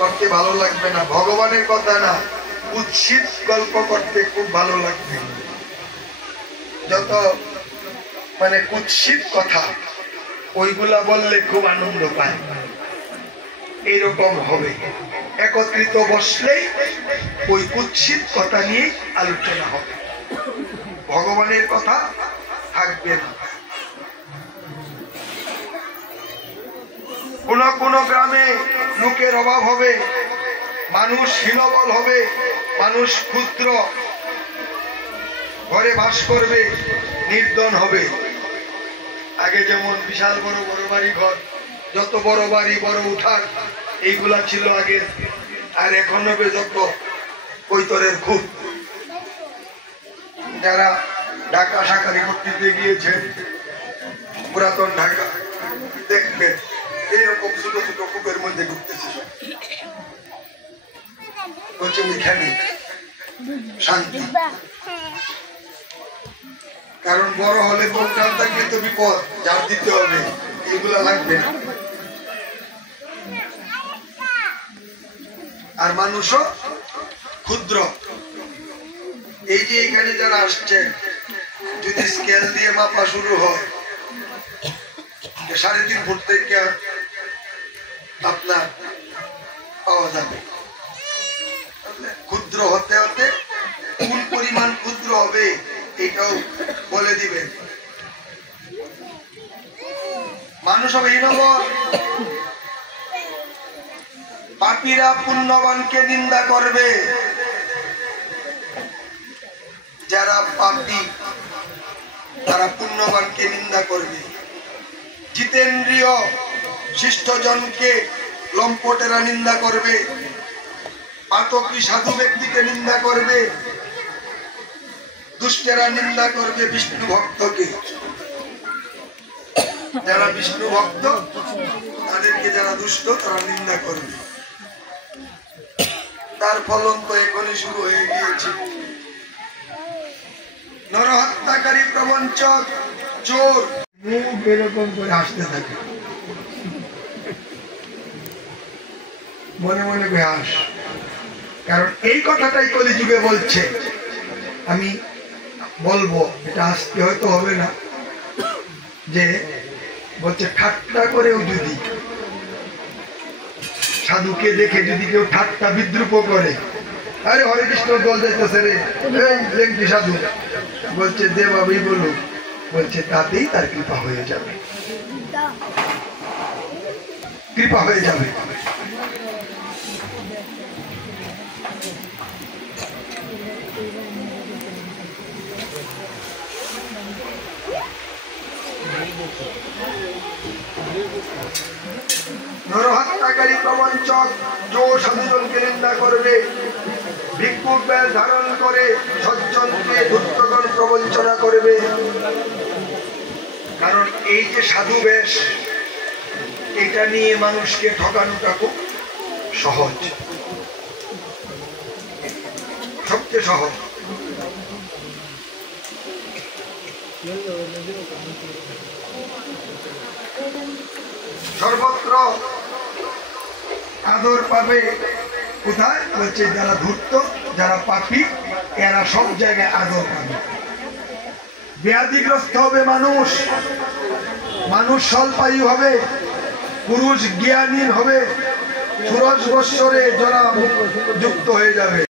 করতে ভালো লাগবে না, ভগবানের কথা না, কুৎসিত গল্প করতে খুব ভালো লাগবে। যত মানে কুৎসিত কথা ওইগুলা বললে খুব আনন্দ পায়, এইরকম হবে। একত্রিত বসলেই ওই কুৎসিত কথা নিয়ে আলোচনা হবে, ভগবানের কথা থাকবে না। কোন কোন গ্রামে লোকের অভাব হবে, মানুষ হীনবল হবে, মানুষ ক্ষুদ্র ঘরে বাস করবে, নির্ধন হবে। আগে যেমন বিশাল বড় বড় বাড়ি ঘর, যত বড় বাড়ি বড় উঠান, এইগুলা ছিল আগে। আর এখন হবে যত কৈতরের খুব। যারা ঢাকা সাকারি করতে গিয়েছে, পুরাতন ঢাকা দেখবেন এইরকম ছোট ছোট কূপের মধ্যে ঢুকতেছে, হচ্ছে ওইখানে শান্তি। কারণ বড় হলে বলতাম থাকলে তো বিপদ, ঝাড় দিতে হবে, এগুলা লাগবে না। আর মানুষও ক্ষুদ্র। এই যে এখানে যারা আসছে, যদি স্কেল দিয়ে মাপা শুরু হয়, 3.5 ফুট থেকে আপনার পাওয়া যাবে। ক্ষুদ্র হতে হতে কোন পরিমাণ ক্ষুদ্র হবে এটাও বলে দিবেন। মানুষ হবে হীনবল, পাপীরা পুণ্যবানকে নিন্দা করবে। যারা পাপী তারা পুণ্যবানকে নিন্দা করবে। জিতেন্দ্রীয় শিষ্টজনকে লম্পটেরা নিন্দা করবে, পাতকী সাধু ব্যক্তিকে নিন্দা করবে, দুষ্টেরা নিন্দা করবে বিষ্ণু ভক্তকে। যারা বিষ্ণু ভক্ত তাদেরকে যারা দুষ্ট তারা নিন্দা করবে। তার ফলন তো এখনই শুরু হয়ে গিয়েছে। নরহত্যাকারী, প্রবঞ্চক, চোর মুখ এরকম করে হাসতে থাকে, মনে মনে হাস। কারণ এই কথাটাই কলিযুগে বলছে। আমি বলবো, এটা আজকে হয়তো হবে না, যে বলছে ঠাট্টা করেও যদি সাধুকে দেখে যদি কেউ ঠাট্টা বিদ্রুপ করে, আরে হরে কৃষ্ণ দল যাইতেছে রে, লেংটি সাধু, বলছে দে বাবাই বলুক, বলছে তাতেই তার কৃপা হয়ে যাবে, কৃপা হয়ে যাবে। নরহত্যাকারী, প্রবঞ্চক, চোর সাধুজনকে নিন্দা করবে, ভিক্ষুক বেশ ধারণ করে সজ্জনকে ধূর্তগণ প্রবঞ্চনা করবে। কারণ এই যে সাধু বেশ, এটা নিয়ে মানুষকে ঠকানোটা খুব সহজ, সবচেয়ে সহজ। সর্বত্র আদর পাবে কোথায়? বলছে যারা ধূর্ত, যারা পাপী, এরা সব জায়গায় আদর পাবে। ব্যাধিগ্রস্ত হবে মানুষ, মানুষ স্বল্পায়ু হবে, পুরুষ জ্ঞানহীন হবে, ষোড়শ বৎসরে যারা যুক্ত হয়ে যাবে।